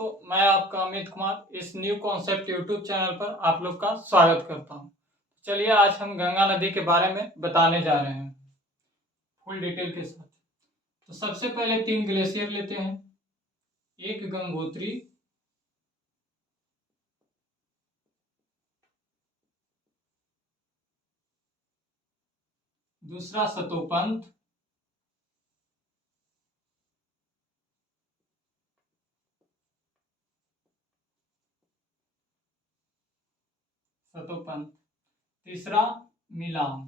दोस्तों, मैं आपका अमित कुमार इस न्यू कॉन्सेप्ट यूट्यूब चैनल पर आप लोग का स्वागत करता हूं। चलिए आज हम गंगा नदी के बारे में बताने जा रहे हैं फुल डिटेल के साथ। तो सबसे पहले 3 ग्लेशियर लेते हैं। एक गंगोत्री, दूसरा सतोपंथ, तीसरा मिलान।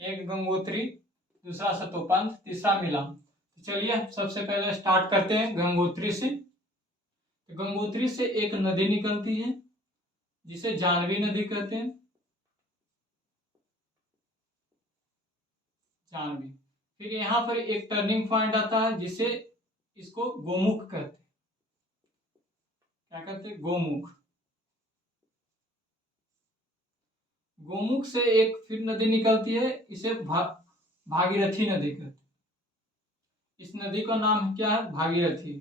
एक गंगोत्री, दूसरा सतोपंथ, तीसरा मिलान। तो चलिए सबसे पहले स्टार्ट करते हैं गंगोत्री से। तो गंगोत्री से एक नदी निकलती है जिसे जानवी नदी कहते हैं। जानवी। फिर यहाँ पर एक टर्निंग पॉइंट आता है जिसे इसको गोमुख कहते हैं। क्या कहते हैं? गोमुख। गोमुख से एक फिर नदी निकलती है, इसे भागीरथी नदी कहते हैं। इस नदी का नाम क्या है? भागीरथी।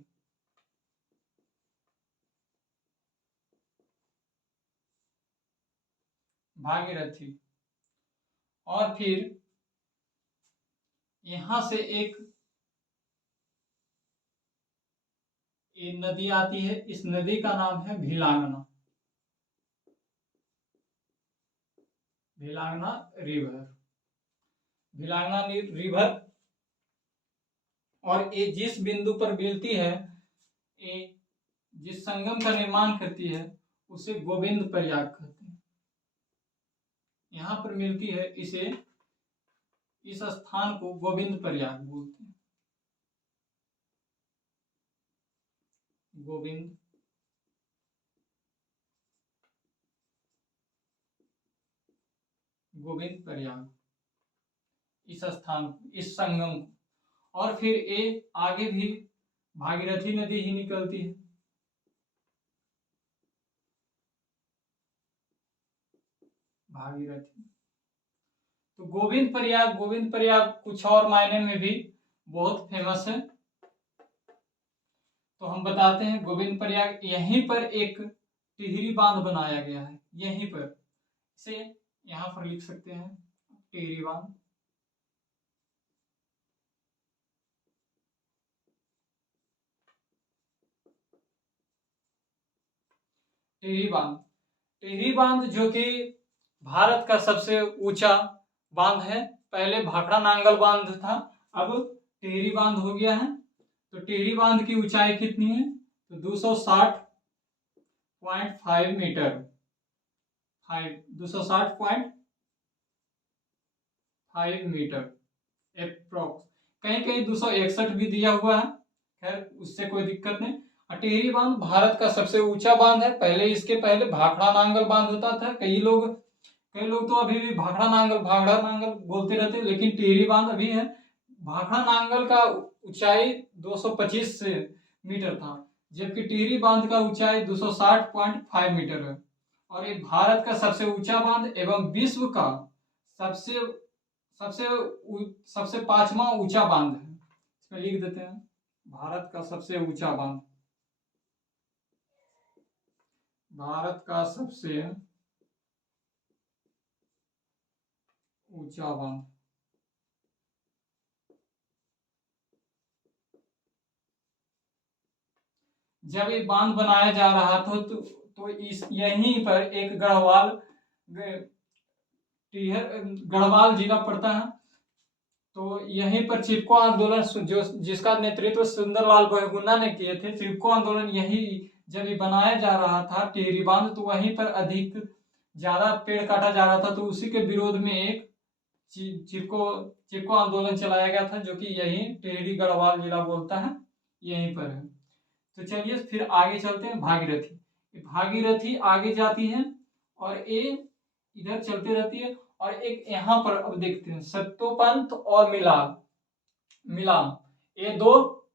भागीरथी। और फिर यहां से एक नदी आती है, इस नदी का नाम है भिलांगना। भिलांगना रिवर। भिलांगना रिवर। और ये जिस बिंदु पर मिलती है, ये जिस संगम का निर्माण करती है उसे गोविंद प्रयाग कहते हैं। यहाँ पर मिलती है, इसे इस स्थान को गोविंद प्रयाग बोलते हैं। गोविंद प्रयाग, इस स्थान, इस संगम को। और फिर ये आगे भी भागीरथी नदी ही निकलती है। भागीरथी। तो गोविंद प्रयाग कुछ और मायने में भी बहुत फेमस है। तो हम बताते हैं गोविंद प्रयाग। यहीं पर एक टिहरी बांध बनाया गया है, यहीं पर। इसे यहां पर लिख सकते हैं, टिहरी बांध। टिहरी बांध। टिहरी बांध जो कि भारत का सबसे ऊंचा बांध है। पहले भाखड़ा नांगल बांध था, अब टिहरी बांध हो गया है। तो टिहरी बांध की ऊंचाई कितनी है? तो 260.5 मीटर। 260.5 metre approx. कहीं कहीं 261 भी दिया हुआ है, खैर उससे कोई दिक्कत नहीं। टिहरी बांध भारत का सबसे ऊंचा बांध है। पहले इसके पहले भाखड़ा नांगल बांध होता था। कई लोग तो अभी भी भाखड़ा नांगल बोलते रहते, लेकिन टिहरी बांध अभी है। भाखड़ा नांगल का ऊंचाई 225 मीटर था, जबकि टिहरी बांध का ऊंचाई 260.5 मीटर है। और ये भारत का सबसे ऊंचा बांध एवं विश्व का सबसे सबसे सबसे 5वां ऊंचा बांध है। इसमें लिख देते हैं, भारत का सबसे ऊंचा बांध। भारत का सबसे ऊंचा बांध। जब ये बांध बनाया जा रहा था तो इस यहीं पर एक गढ़वाल जिला पड़ता है। तो यहीं पर चिपको आंदोलन जिसका नेतृत्व सुंदरलाल बहुगुणा ने किए थे। चिपको आंदोलन यही जब ये बनाया जा रहा था टिहरी बांध, तो वहीं पर अधिक ज्यादा पेड़ काटा जा रहा था। तो उसी के विरोध में एक चिपको आंदोलन चलाया गया था, जो कि यही टिहरी गढ़वाल जिला बोलता है, यहीं पर है। तो चलिए फिर आगे चलते हैं। भागीरथी। भागीरथी आगे जाती है और ये इधर चलती रहती है। और एक यहाँ पर अब देखते हैं सतोपंथ और मिलान, ये 2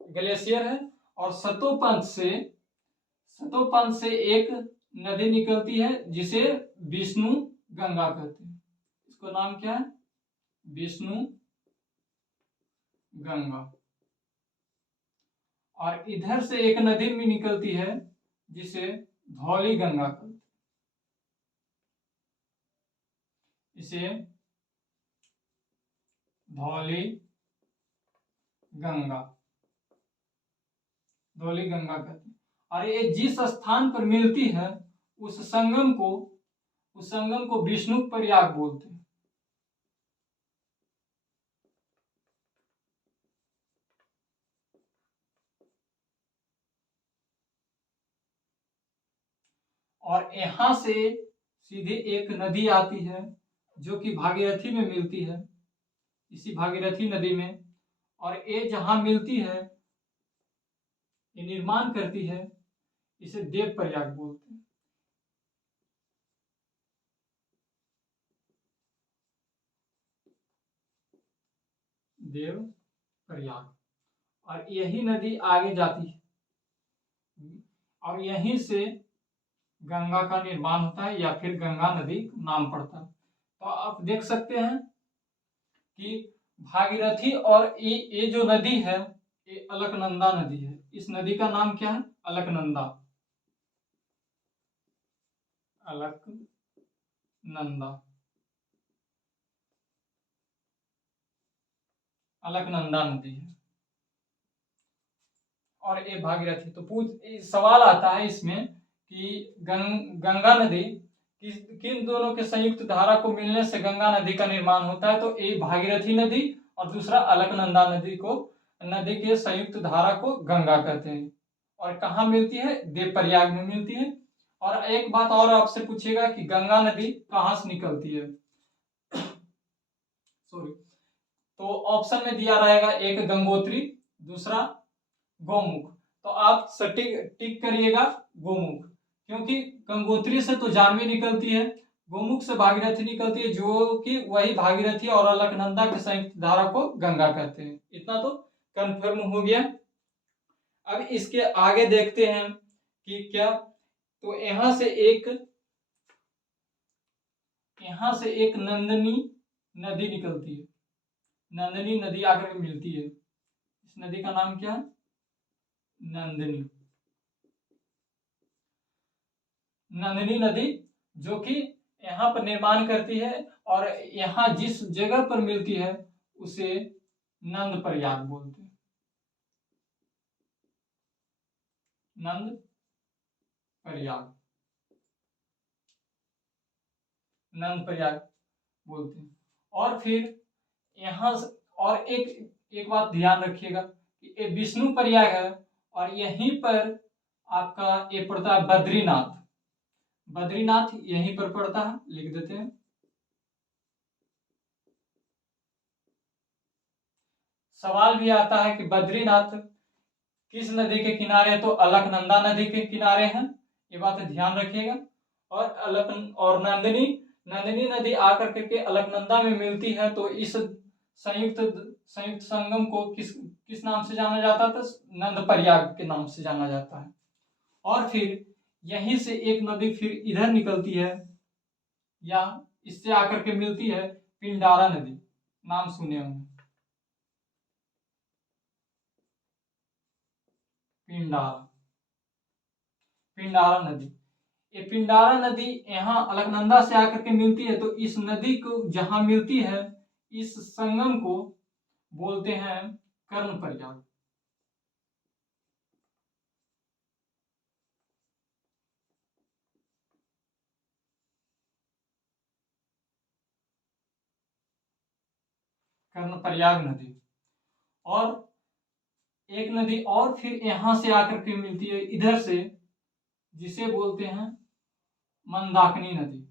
ग्लेशियर है। और सतोपंथ से एक नदी निकलती है जिसे विष्णु गंगा कहते हैं। इसको नाम क्या है? विष्णु गंगा। और इधर से एक नदी भी निकलती है जिसे धौली गंगा कहते हैं। इसे धौली गंगा, धौली गंगा कहते हैं। और ये जिस स्थान पर मिलती है उस संगम को विष्णु प्रयाग बोलते हैं। और यहां से सीधे एक नदी आती है जो कि भागीरथी में मिलती है, इसी भागीरथी नदी में। और ये जहां मिलती है, ये निर्माण करती है, इसे देव प्रयाग बोलते हैं। देव प्रयाग। और यही नदी आगे जाती है और यहीं से गंगा का निर्माण होता है या फिर गंगा नदी नाम पड़ता है। तो आप देख सकते हैं कि भागीरथी और ये जो नदी है ये अलकनंदा नदी है। इस नदी का नाम क्या है? अलकनंदा। अलकनंदा, अलकनंदा नदी है और ये भागीरथी। तो सवाल आता है इसमें कि गंगा नदी किन दोनों के संयुक्त धारा को मिलने से गंगा नदी का निर्माण होता है? तो एक भागीरथी नदी और दूसरा अलकनंदा नदी के संयुक्त धारा को गंगा कहते हैं। और कहाँ मिलती है? देवप्रयाग में मिलती है। और एक बात और आपसे पूछेगा कि गंगा नदी कहाँ से निकलती है? सॉरी, तो ऑप्शन में दिया रहेगा एक गंगोत्री, दूसरा गौमुख। तो आप टिक करिएगा गौमुख, क्योंकि गंगोत्री से तो जाह्नवी निकलती है, गौमुख से भागीरथी निकलती है, जो कि वही भागीरथी और अलकनंदा के संयुक्त धारा को गंगा कहते हैं। इतना तो कंफर्म हो गया। अब इसके आगे देखते हैं कि क्या, तो यहां से एक नंदनी नदी निकलती है, नंदनी नदी आकर मिलती है। इस नदी का नाम क्या है? नंदनी। नंदनी नदी जो कि यहाँ पर निर्माण करती है और यहाँ जिस जगह पर मिलती है उसे नंद प्रयाग बोलते हैं। नंद प्रयाग, नंद प्रयाग बोलते हैं। और फिर यहाँ और एक बात ध्यान रखिएगा कि ये विष्णु प्रयाग है और यहीं पर आपका ये पड़ता है बद्रीनाथ। बद्रीनाथ यहीं पर पड़ता है, लिख देते हैं। सवाल भी आता है कि बद्रीनाथ किस नदी के किनारे है? तो अलकनंदा नदी के किनारे है, ये बात ध्यान रखिएगा। और नंदनी नदी आकर के अलकनंदा में मिलती है। तो इस संयुक्त संगम को किस नाम से जाना जाता था? नंद प्रयाग के नाम से जाना जाता है। और फिर यहीं से एक नदी फिर इधर निकलती है या इससे आकर के मिलती है, पिंडारा नदी, नाम सुने होंगे। पिंडारा नदी, ये पिंडारा नदी यहाँ अलकनंदा से आकर के मिलती है। तो इस नदी को जहां मिलती है, इस संगम को बोलते हैं कर्ण प्रयाग। कर्ण प्रयाग नदी। और एक नदी और फिर यहां से आकर के मिलती है इधर से, जिसे बोलते हैं मंदाकिनी नदी।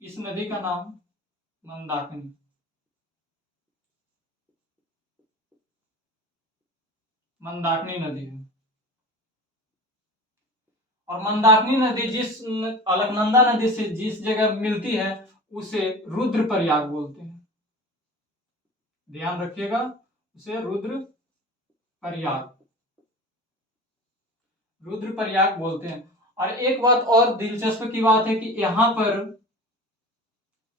इस नदी का नाम मंदाकिनी, मंदाकिनी नदी है। और मंदाकिनी नदी जिस अलकनंदा नदी से जिस जगह मिलती है उसे रुद्र प्रयाग बोलते हैं। ध्यान रखिएगा, उसे रुद्र प्रयाग बोलते हैं। और एक बात और दिलचस्प की बात है कि यहाँ पर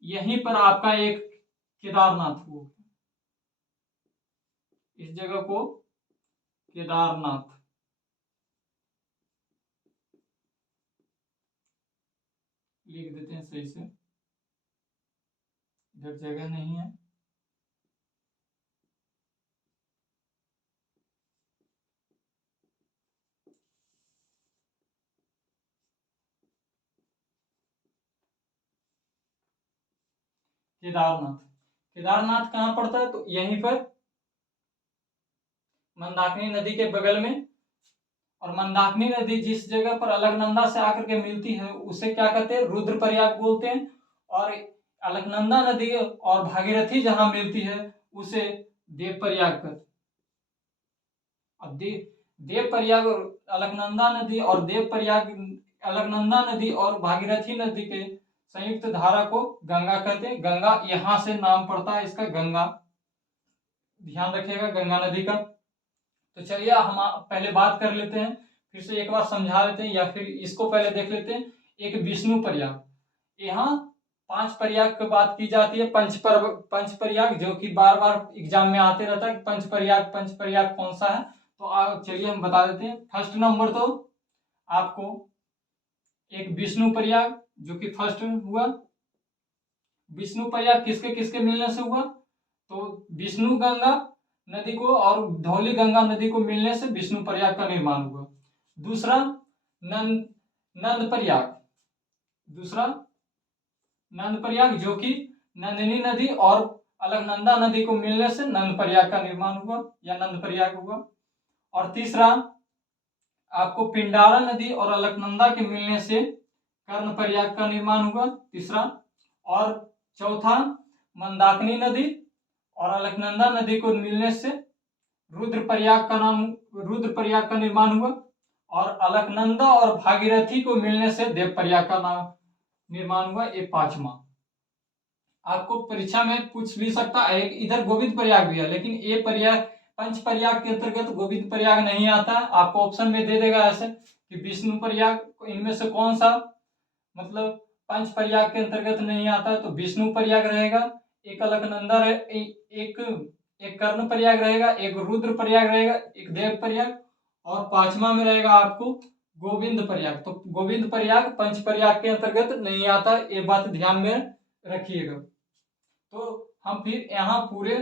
यहीं पर आपका एक केदारनाथ हो, इस जगह को केदारनाथ लिख देते हैं सही से, इधर जगह नहीं है। केदारनाथ, केदारनाथ कहाँ पड़ता है? तो यहीं पर मंदाकिनी नदी के बगल में। और मंदाकिनी नदी जिस जगह पर अलकनंदा से आकर के मिलती है उसे क्या कहते हैं? रुद्रप्रयाग बोलते हैं। और अलकनंदा नदी और भागीरथी जहां मिलती है उसे देवप्रयाग कहते हैं। अब देवप्रयाग अलकनंदा नदी और देवप्रयाग, अलकनंदा नदी और भागीरथी नदी के संयुक्त धारा को गंगा कहते हैं। गंगा यहां से नाम पड़ता है इसका, गंगा, ध्यान रखिएगा गंगा नदी का। तो चलिए हम पहले बात कर लेते हैं, फिर से एक बार समझा लेते हैं, या फिर इसको पहले देख लेते हैं। एक विष्णु प्रयाग, यहाँ 5 प्रयाग की बात की जाती है। पंच प्रयाग जो कि बार बार एग्जाम में आते रहता है, पंच प्रयाग कौन सा है? तो चलिए हम बता देते हैं। फर्स्ट नंबर तो आपको एक विष्णु प्रयाग जो कि फर्स्ट हुआ। विष्णु प्रयाग किसके किसके मिलने से हुआ? तो विष्णु गंगा नदी को और धौली गंगा नदी को मिलने से विष्णु प्रयाग का निर्माण हुआ। दूसरा नंद प्रयाग, दूसरा नंद प्रयाग जो कि नंदिनी नदी और अलकनंदा नदी को मिलने से नंद प्रयाग का निर्माण हुआ या नंद प्रयाग हुआ। और तीसरा आपको पिंडारा नदी और अलकनंदा के मिलने से कर्ण प्रयाग का निर्माण हुआ, तीसरा। और चौथा मंदाकिनी नदी और अलकनंदा नदी को मिलने से रुद्रप्रयाग का निर्माण हुआ। और अलकनंदा और भागीरथी को मिलने से देवप्रयाग का निर्माण हुआ। ये 5वां आपको परीक्षा में पूछ भी सकता है। इधर गोविंद प्रयाग भी है, लेकिन ये प्रयाग पंच प्रयाग के अंतर्गत गोविंद प्रयाग नहीं आता है। आपको ऑप्शन में दे देगा ऐसे कि विष्णु प्रयाग इनमें से कौन सा मतलब पंच प्रयाग के अंतर्गत नहीं आता है, तो विष्णु प्रयाग रहेगा, एक अलकनंदा एक कर्ण प्रयाग रहेगा, एक रुद्र प्रयाग रहेगा, एक देव प्रयाग, और 5वां में रहेगा आपको गोविंद प्रयाग। तो गोविंद प्रयाग पंच प्रयाग के अंतर्गत नहीं आता, ये बात ध्यान में रखिएगा। तो हम फिर यहाँ पूरे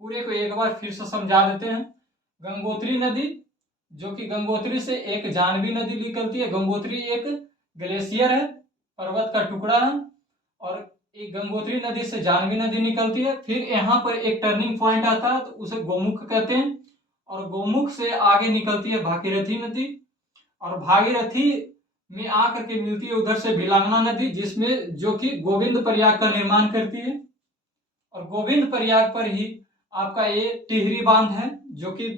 को एक बार फिर से समझा देते हैं। गंगोत्री नदी जो कि गंगोत्री से एक जानवी नदी निकलती है। गंगोत्री एक ग्लेशियर है, पर्वत का टुकड़ा है, और एक गंगोत्री नदी से जानवी नदी निकलती है। फिर यहाँ पर एक टर्निंग पॉइंट आता है तो उसे गोमुख कहते हैं, और गोमुख से आगे निकलती है भागीरथी नदी, और भागीरथी में आकर के मिलती है उधर से भिलांगना नदी, जिसमें जो कि गोविंद प्रयाग का निर्माण करती है। और गोविंद प्रयाग पर ही आपका ये टिहरी बांध है जो कि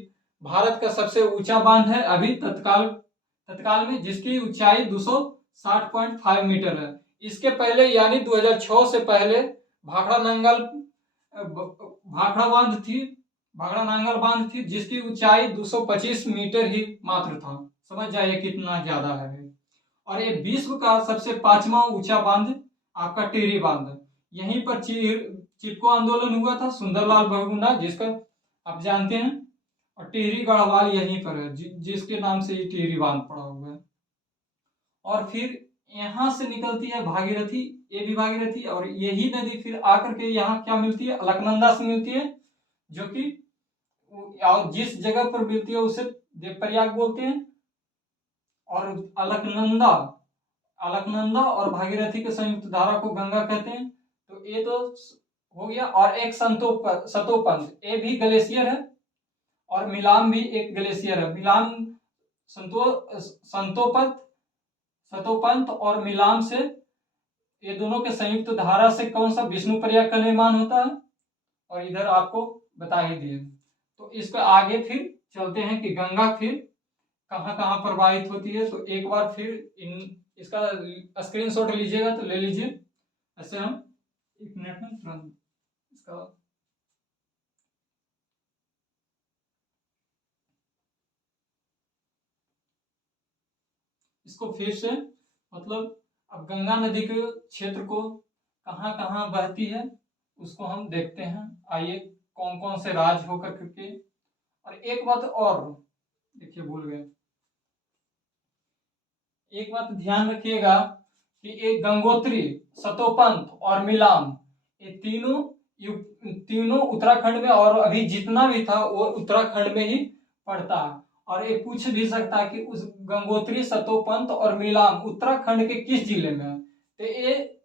भारत का सबसे ऊंचा बांध है अभी तत्काल में, जिसकी ऊंचाई 260.5 मीटर है। इसके पहले यानी 2006 से पहले भाखड़ा नांगल बांध थी जिसकी ऊंचाई 225 मीटर ही मात्र था। समझ जाइए कितना ज्यादा है। और ये विश्व का सबसे 5वां ऊंचा बांध आपका टिहरी बांध है। यहीं पर चिपको आंदोलन हुआ था, सुंदरलाल बहुगुणा जिसका आप जानते हैं, और टिहरी गढ़वाल यहीं पर है जिसके नाम से ये टिहरी बांध पड़ा हुआ है। और फिर यहाँ से निकलती है भागीरथी, ये भी भागीरथी, और यही नदी फिर आकर के यहाँ क्या मिलती है? अलकनंदा से मिलती है, जो कि जिस जगह पर मिलती है उसे देवप्रयाग बोलते हैं। और अलकनंदा और भागीरथी के संयुक्त धारा को गंगा कहते हैं। तो ये तो हो गया। और एक सतोपंथ, ये भी ग्लेशियर है, और मिलाम भी एक ग्लेशियर है। मिलाम सतोपंथ और मिलाम से ये दोनों के संयुक्त धारा से कौन सा विष्णु प्रयाग का निर्माण होता है, और इधर आपको बता ही दिए। तो इसके आगे फिर चलते हैं कि गंगा फिर कहाँ कहाँ प्रवाहित होती है। तो एक बार फिर इसका स्क्रीनशॉट लीजिएगा तो ले लीजिए, ऐसे हम 1 मिनट में तुरंत इसका इसको फिर से मतलब अब गंगा नदी के क्षेत्र को कहाँ कहाँ बहती है उसको हम देखते हैं। आइए कौन कौन से राज्य होकर के। और एक बात और देखिए भूल गए, एक बात ध्यान रखिएगा कि एक गंगोत्री, सतोपंथ और मिलान, ये तीनों उत्तराखंड में, और अभी जितना भी था वो उत्तराखंड में ही पड़ता है। और ये पूछ भी सकता है कि उस गंगोत्री, सतोपंथ और मिलान उत्तराखंड के किस जिले में है, तो ये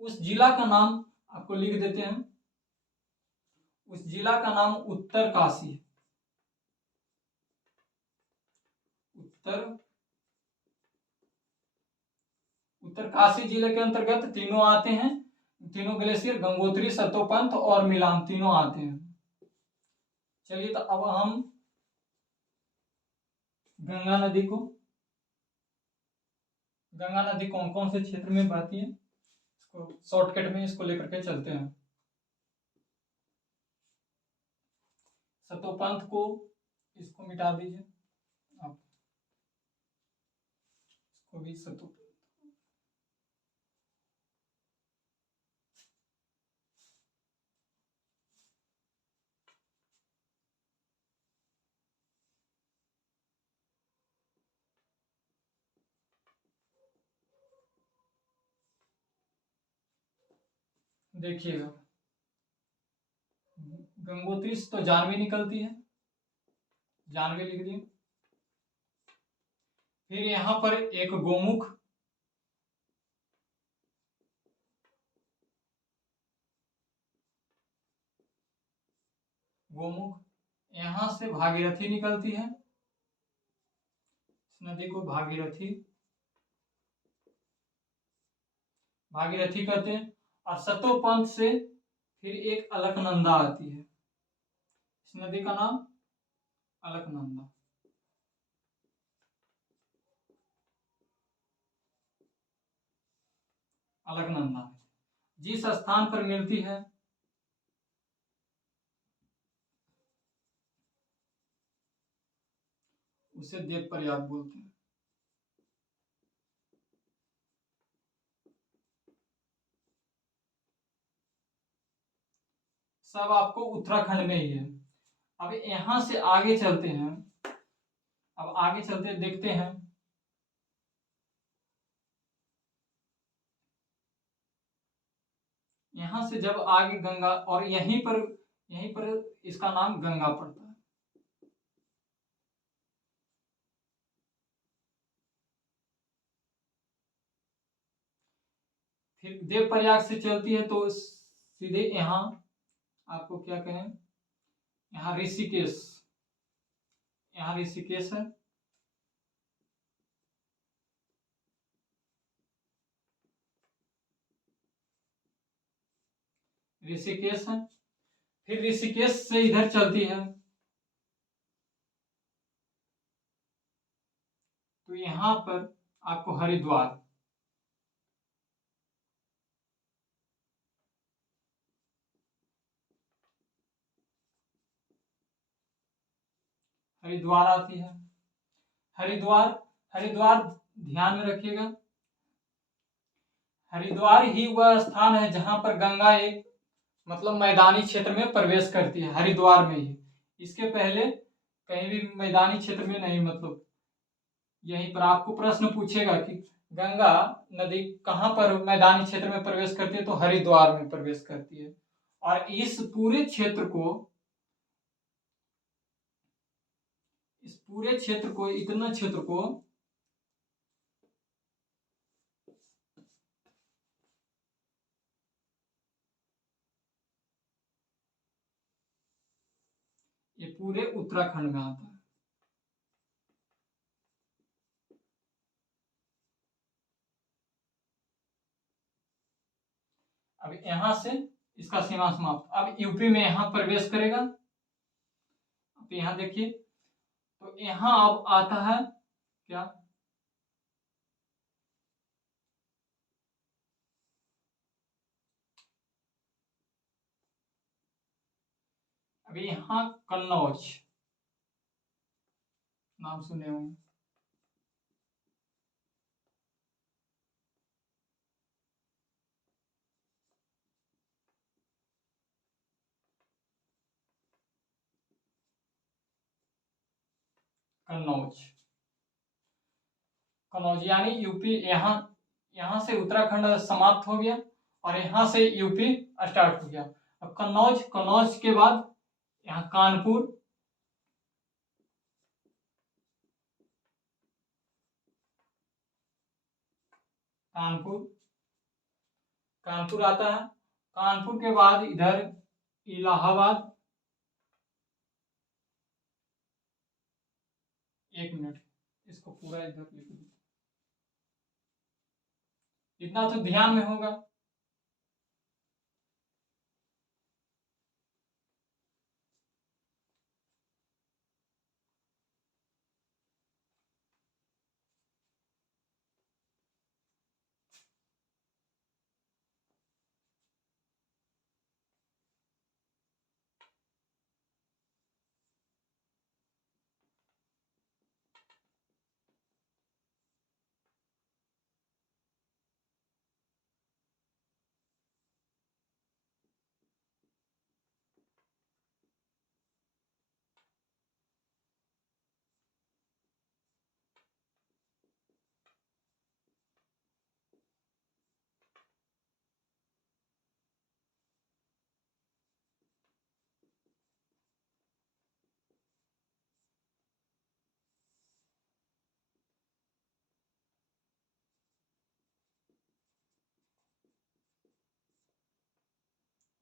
उस जिला का नाम आपको लिख देते हैं। उस जिला का नाम उत्तरकाशी, उत्तरकाशी जिले के अंतर्गत तीनों आते हैं। तीनों ग्लेशियर गंगोत्री, सतोपंथ और मिलान तीनों आते हैं। चलिए तो अब हम गंगा नदी कौन कौन से क्षेत्र में बहती है इसको शॉर्टकट में इसको लेकर के चलते हैं। सतोपंथ को इसको मिटा दीजिए आप, इसको भी सतोपंथ। देखिएगा गंगोत्री से तो जानवी निकलती है, जानवी लिख दिए। फिर यहां पर एक गोमुख, यहां से भागीरथी निकलती है, इस नदी को भागीरथी कहते हैं। और सतोपंथ से फिर एक अलकनंदा आती है, इस नदी का नाम अलकनंदा। अलकनंदा जिस स्थान पर मिलती है उसे देव प्रयाग बोलते हैं। सब आपको उत्तराखंड में ही है। अब यहां से आगे चलते हैं, अब आगे चलते देखते हैं। यहां से जब आगे गंगा, और यहीं पर इसका नाम गंगा पड़ता है। फिर देव प्रयाग से चलती है तो सीधे यहाँ आपको क्या कहें, यहाँ ऋषिकेश, यहाँ ऋषिकेश है। ऋषिकेश है। फिर ऋषिकेश से इधर चलती है तो यहाँ पर आपको हरिद्वार, हरिद्वार आती है। हरिद्वार ध्यान में रखिएगा, हरिद्वार ही वह स्थान है जहां पर गंगा एक मतलब मैदानी क्षेत्र में प्रवेश करती है, हरिद्वार में ही। इसके पहले कहीं भी मैदानी क्षेत्र में नहीं, मतलब यहीं पर आपको प्रश्न पूछेगा कि गंगा नदी कहां पर मैदानी क्षेत्र में प्रवेश करती है, तो हरिद्वार में प्रवेश करती है। और इस पूरे क्षेत्र को इतना क्षेत्र को ये पूरे उत्तराखंड में आता है। अब यहां से इसका सीमा समाप्त। अब यूपी में यहां प्रवेश करेगा। अब यहां देखिए तो यहां अब आता है क्या, अभी यहां कन्नौज नाम सुने होंगे। कन्नौज। कन्नौज यानी यूपी, यहाँ से उत्तराखंड समाप्त हो गया और यहाँ से यूपी स्टार्ट हो गया। अब कन्नौज के बाद यहाँ कानपुर, कानपुर आता है। कानपुर के बाद इधर इलाहाबाद, 1 मिनट इसको पूरा इधर लिख दो, इतना तो ध्यान में होगा।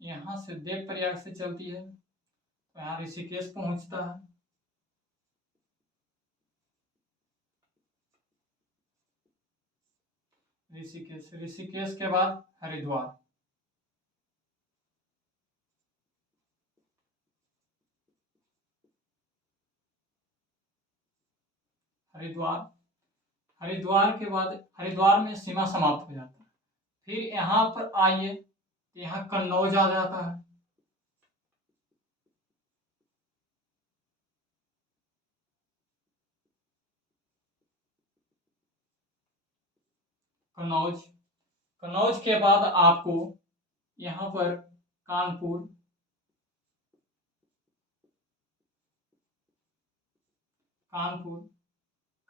यहाँ से देवप्रयाग से चलती है तो यहाँ ऋषिकेश पहुंचता है। ऋषिकेश के बाद हरिद्वार, हरिद्वार के बाद हरिद्वार में सीमा समाप्त हो जाता है। फिर यहाँ पर आइए तो यहाँ कन्नौज आ जाता है। कन्नौज के बाद आपको यहाँ पर कानपुर,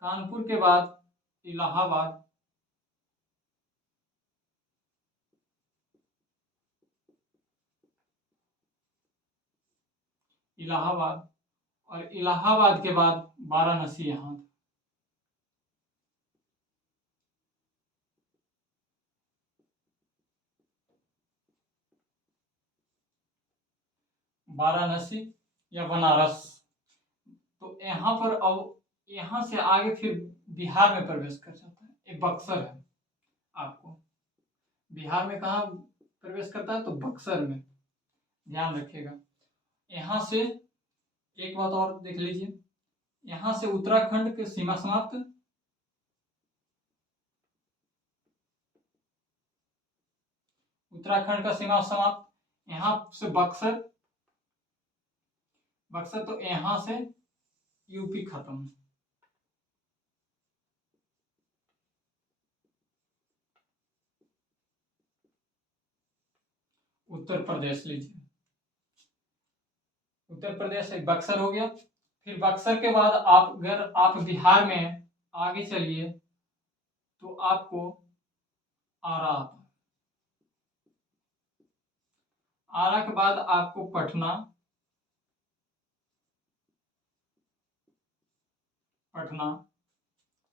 कानपुर के बाद इलाहाबाद, और इलाहाबाद के बाद वाराणसी। यहाँ वाराणसी या बनारस। तो यहाँ पर अब यहाँ से आगे फिर बिहार में प्रवेश कर जाता है। एक बक्सर है, आपको बिहार में कहाँ प्रवेश करता है तो बक्सर में, ध्यान रखिएगा। यहाँ से एक बात और देख लीजिए, यहाँ से उत्तराखंड की सीमा समाप्त, उत्तराखंड का सीमा समाप्त, यहाँ से बक्सर, तो यहाँ से यूपी खत्म। उत्तर प्रदेश लीजिए, उत्तर प्रदेश एक बक्सर हो गया। फिर बक्सर के बाद अगर आप बिहार में आगे चलिए तो आपको आरा, आरा के बाद आपको पटना,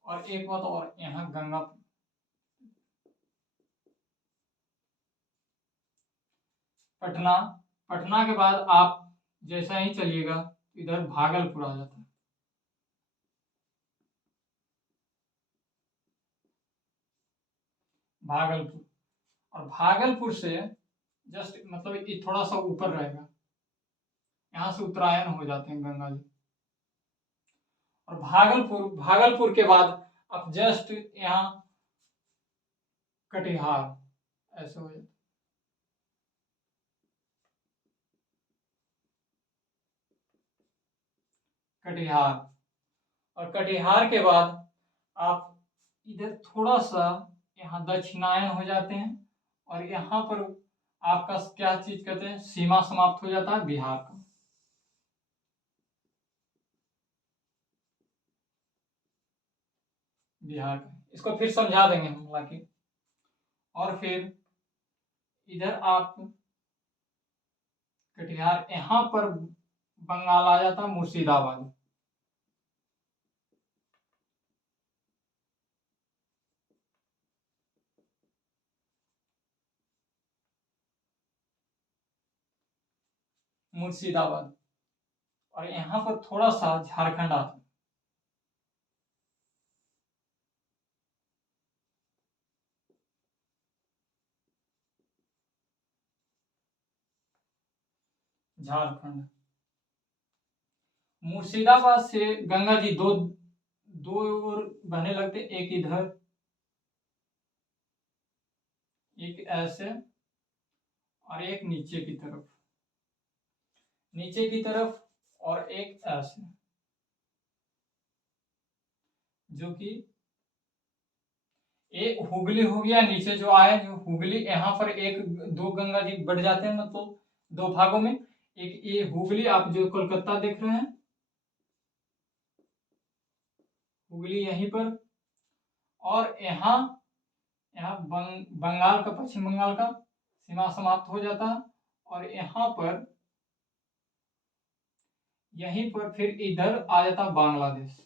और एक बात और, यहाँ गंगापुर। पटना के बाद आप जैसा ही चलिएगा इधर भागलपुर आ जाता है। और भागलपुर से जस्ट मतलब ये थोड़ा सा ऊपर रहेगा, यहाँ से उत्तरायण हो जाते हैं गंगा जी। और भागलपुर के बाद अब जस्ट यहाँ कटिहार ऐसे हो जाता। और कटिहार के बाद आप इधर थोड़ा सा यहाँ दक्षिणायन हो जाते हैं और यहाँ पर आपका क्या चीज कहते हैं, सीमा समाप्त हो जाता है बिहार का। बिहार का। इसको फिर समझा देंगे हम हालांकि। और फिर इधर आप कटिहार, यहाँ पर बंगाल आ जाता मुर्शिदाबाद। मुर्शिदाबाद, और यहाँ पर थोड़ा सा झारखंड आता। झारखंड, मुर्शिदाबाद से गंगा जी दो दो ओर बहने लगते, एक इधर एक ऐसे और एक नीचे की तरफ, नीचे की तरफ और एक ऐसे, जो कि एक हुगली हो गया नीचे जो आया, जो हुगली यहाँ पर एक दो गंगा जी बढ़ जाते हैं, मतलब दो भागों में। एक ये हुगली आप जो कोलकाता देख रहे हैं, हुगली यहीं पर, और यहाँ यहाँ बंगाल का, पश्चिम बंगाल का सीमा समाप्त हो जाता है। और यहाँ पर यहीं पर फिर इधर आ जाता बांग्लादेश,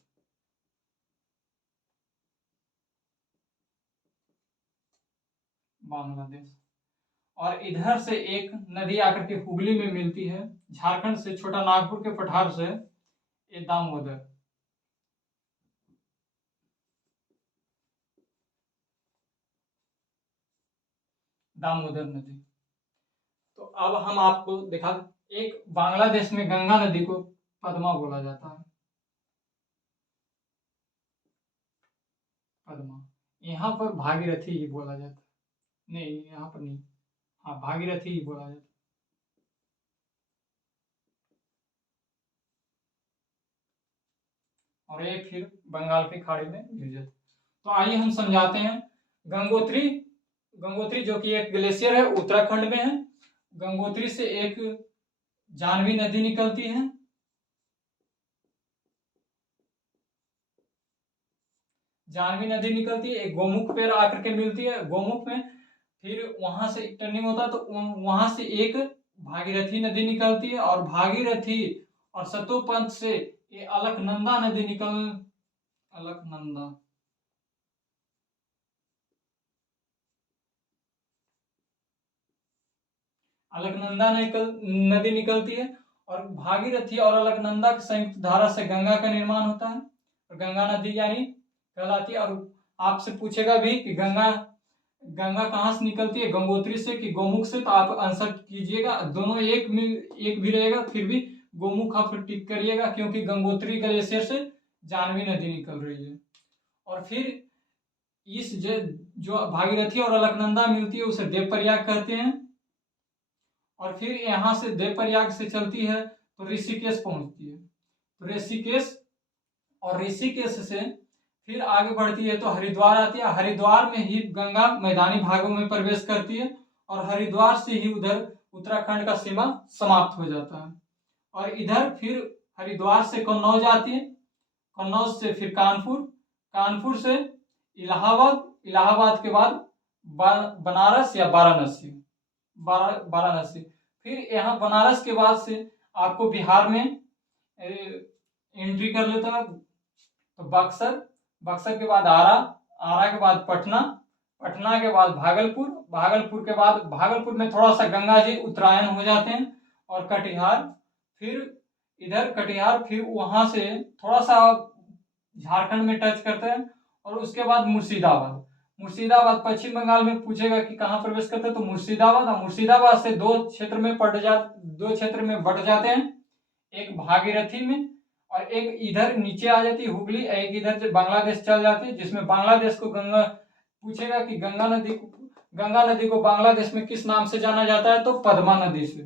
बांग्लादेश। और इधर से एक नदी आकर के हुगली में मिलती है, झारखंड से, छोटा नागपुर के पठार से, ये दामोदर। दामोदर नदी। तो अब हम आपको दिखा, एक बांग्लादेश में गंगा नदी को पद्मा बोला जाता है, पद्मा। यहाँ पर भागीरथी ही बोला जाता है, नहीं यहाँ पर नहीं, हाँ भागीरथी ही बोला जाता है। और ये फिर बंगाल की खाड़ी में गिर जाता है। तो आइए हम समझाते हैं। गंगोत्री, गंगोत्री जो कि एक ग्लेशियर है, उत्तराखंड में है। गंगोत्री से एक जानवी नदी निकलती है, जानवी नदी निकलती है, एक गोमुख पे आकर के मिलती है, गोमुख में फिर वहां से टर्निंग होता है, तो वहां से एक भागीरथी नदी निकलती है, और भागीरथी और सतोपंथ से ये अलकनंदा नदी अलकनंदा अलकनंदा नदी निकलती है, और भागीरथी और अलकनंदा की संयुक्त धारा से गंगा का निर्माण होता है, और गंगा नदी यानी कहलाती है। और आपसे पूछेगा भी कि गंगा गंगा कहाँ से निकलती है, गंगोत्री से कि गोमुख से, तो आप आंसर कीजिएगा, दोनों एक भी रहेगा, फिर भी गोमुख आप टिक करिएगा, क्योंकि गंगोत्री ग्लेशियर से जानवी नदी निकल रही है। और फिर इस जो भागीरथी और अलकनंदा मिलती है उसे देवप्रयाग कहते हैं। और फिर यहाँ से देवप्रयाग से चलती है तो ऋषिकेश पहुंचती है, तो ऋषिकेश, और ऋषिकेश से फिर आगे बढ़ती है तो हरिद्वार आती है। हरिद्वार में ही गंगा मैदानी भागों में प्रवेश करती है, और हरिद्वार से ही उधर उत्तराखंड का सीमा समाप्त हो जाता है। और इधर फिर हरिद्वार से कन्नौज आती है, कन्नौज से फिर कानपुर, कानपुर से इलाहाबाद, इलाहाबाद के बाद बनारस या वाराणसी, वाराणसी। फिर यहाँ बनारस के बाद से आपको बिहार में एंट्री कर लेता है, तो बक्सर, बक्सर के बाद आरा, आरा के बाद पटना, पटना के बाद भागलपुर, भागलपुर के बाद, भागलपुर में थोड़ा सा गंगा जी उत्तरायण हो जाते हैं, और कटिहार, फिर इधर कटिहार, फिर वहां से थोड़ा सा झारखंड में टच करते हैं, और उसके बाद मुर्शिदाबाद। मुर्शिदाबाद पश्चिम बंगाल में पूछेगा कि कहाँ प्रवेश करते हैं, तो मुर्शिदाबाद, और मुर्शिदाबाद से दो क्षेत्र में बट जाते हैं, एक भागीरथी में, और एक इधर नीचे आ जाती है हुगली, एक इधर से बांग्लादेश चल जाती है, जिसमें बांग्लादेश को गंगा पूछेगा कि गंगा नदी को बांग्लादेश में किस नाम से जाना जाता है, तो पद्मा नदी से,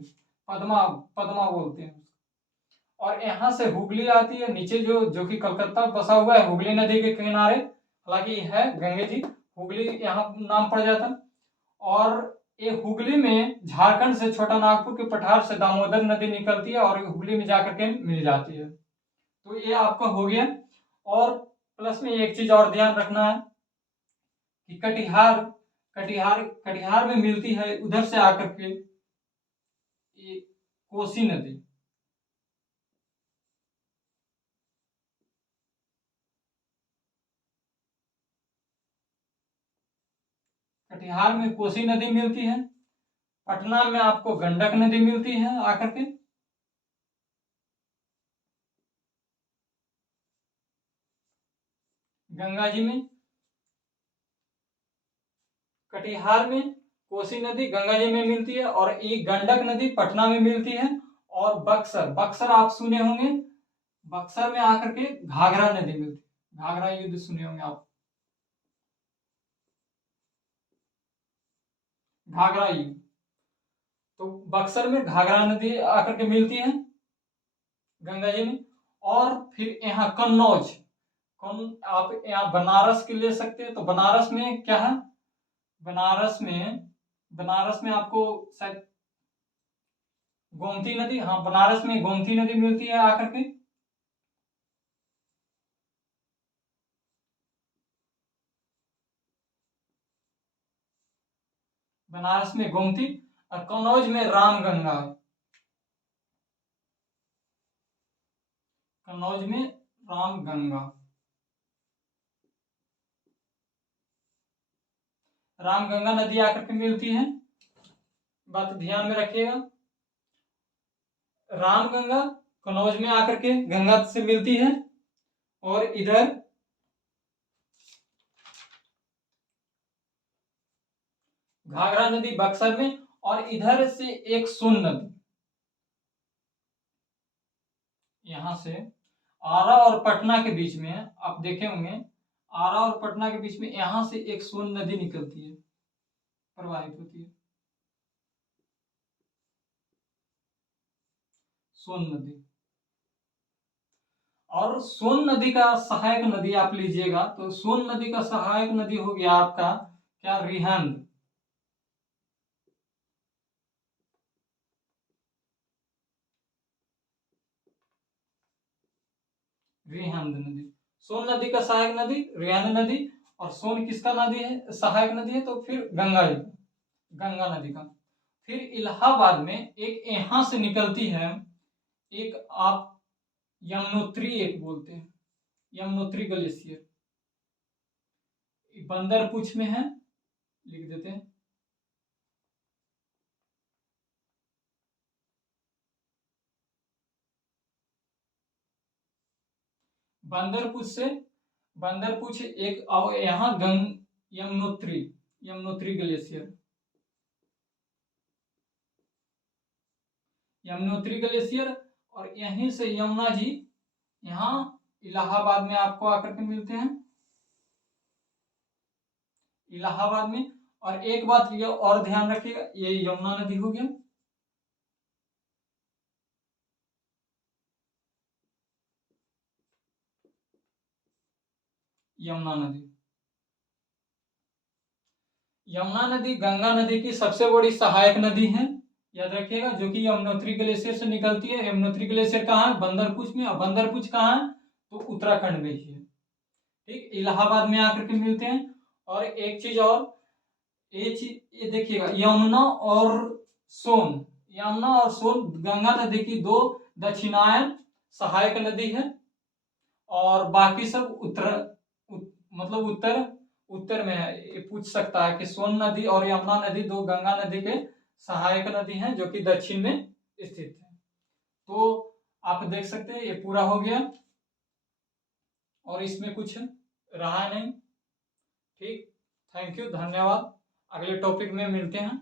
पद्मा पद्मा बोलते हैं। और यहाँ से हुगली आती है नीचे, जो कि कलकत्ता बसा हुआ है हुगली नदी के किनारे, हालांकि है गंगे जी, हुगली यहाँ नाम पड़ जाता है। और ये हुगली में झारखंड से छोटा नागपुर के पठार से दामोदर नदी निकलती है, और हुगली में जाकर के मिल जाती है। तो ये आपका हो गया। और प्लस में एक चीज और ध्यान रखना है कि कटिहार कटिहार कटिहार में मिलती है उधर से आकर के ये कोसी नदी। कटिहार में कोसी नदी मिलती है, पटना में आपको गंडक नदी मिलती है आकर के, गंगा जी में, कटिहार में कोसी नदी गंगा जी में मिलती है, और एक गंडक नदी पटना में मिलती है। और बक्सर बक्सर आप सुने होंगे, बक्सर में आकर के घाघरा नदी मिलती है, घाघरा युद्ध सुने होंगे आप, घाघरा युद्ध। तो बक्सर में घाघरा नदी आकर के मिलती है गंगा जी में। और फिर यहाँ कन्नौज, आप यहाँ बनारस के ले सकते हैं, तो बनारस में क्या है, बनारस में आपको शायद गोमती नदी, हाँ बनारस में गोमती नदी मिलती है आकर के। बनारस में गोमती, और कन्नौज में रामगंगा, कन्नौज में रामगंगा, रामगंगा नदी आकर के मिलती है, बात ध्यान में रखिएगा। रामगंगा कन्नौज में आकर के गंगा से मिलती है, और इधर घाघरा नदी बक्सर में, और इधर से एक सोन नदी, यहां से आरा और पटना के बीच में आप देखे होंगे, आरा और पटना के बीच में यहां से एक सोन नदी निकलती है, प्रवाहित होती है, सोन नदी। और सोन नदी का सहायक नदी आप लीजिएगा, तो सोन नदी का सहायक नदी हो गया आपका क्या, रिहंद, रिहंद नदी। सोन नदी का सहायक नदी रिहंद नदी, और सोन किसका नदी है, सहायक नदी है, तो फिर गंगा जी, गंगा नदी का। फिर इलाहाबाद में एक यहां से निकलती है, एक आप यमुनोत्री एक बोलते हैं, यमुनोत्री ग्लेशियर, बंदरपुछ में है, लिख देते हैं, बंदरपुछ से, बंदरपुछ एक यहाँ यमुनोत्री, यमुनोत्री ग्लेशियर, यमुनोत्री ग्लेशियर, और यहीं से यमुना जी यहाँ इलाहाबाद में आपको आकर के मिलते हैं, इलाहाबाद में। और एक बात ये और ध्यान रखिएगा, ये यमुना नदी हो गया, यमुना नदी, यमुना नदी गंगा नदी की सबसे बड़ी सहायक नदी है, याद रखिएगा, जो कि यमुनोत्री ग्लेशियर से निकलती है। यमुनोत्री ग्लेशियर कहाँ है, बंदरपुछ में, और बंदरपुछ कहाँ है, तो उत्तराखंड में ही है, ठीक, इलाहाबाद में आकर के मिलते हैं। और एक चीज और, ये देखिएगा, यमुना और सोन, यमुना और सोन गंगा नदी की दो दक्षिणायन सहायक नदी है, और बाकी सब मतलब उत्तर उत्तर में है। ये पूछ सकता है कि सोन नदी और यमुना नदी दो गंगा नदी के सहायक नदी हैं, जो कि दक्षिण में स्थित है। तो आप देख सकते हैं ये पूरा हो गया, और इसमें कुछ रहा नहीं, ठीक, थैंक यू, धन्यवाद, अगले टॉपिक में मिलते हैं।